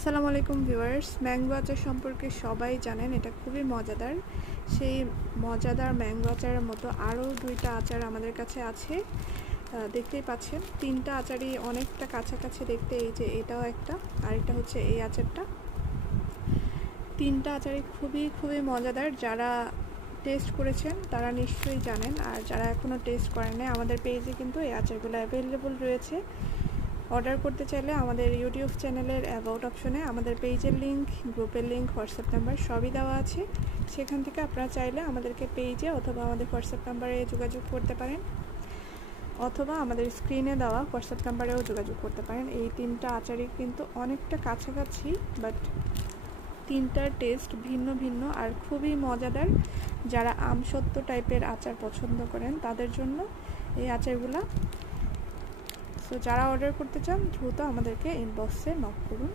আসসালামু আলাইকুম viewers, mango আচার সম্পর্কে সবাই জানেন এটা খুবই মজাদার। সেই মজাদার ম্যাঙ্গো আচারের মতো আরও দুইটা আচার আমাদের কাছে আছে। দেখতেই পাচ্ছেন তিনটা আচারই অনেকটা কাছাকাছি দেখতে। এই যে এটাও একটা, আর এটা হচ্ছে এই আচারটা। তিনটা আচারই খুবই মজাদার। যারা টেস্ট করেছেন তারা নিশ্চয়ই জানেন, আর যারা এখনও টেস্ট করেন নাই আমাদের পেজে কিন্তু এই আচারগুলো অ্যাভেলেবল রয়েছে। অর্ডার করতে চাইলে আমাদের ইউটিউব চ্যানেলের অ্যাবাউট অপশনে আমাদের পেজের লিঙ্ক, গ্রুপের লিঙ্ক, হোয়াটসঅ্যাপ নাম্বার সবই দেওয়া আছে। সেখান থেকে আপনারা চাইলে আমাদেরকে পেজে অথবা আমাদের হোয়াটসঅ্যাপ নাম্বারে যোগাযোগ করতে পারেন, অথবা আমাদের স্ক্রিনে দেওয়া হোয়াটসঅ্যাপ নাম্বারেও যোগাযোগ করতে পারেন। এই তিনটা আচারই কিন্তু অনেকটা কাছাকাছি, বাট তিনটার টেস্ট ভিন্ন ভিন্ন আর খুবই মজাদার। যারা আমসত্ত্ব টাইপের আচার পছন্দ করেন তাদের জন্য এই আচারগুলা। তো যারা অর্ডার করতে চান দ্রুত আমাদেরকে ইনবক্সে নক করুন।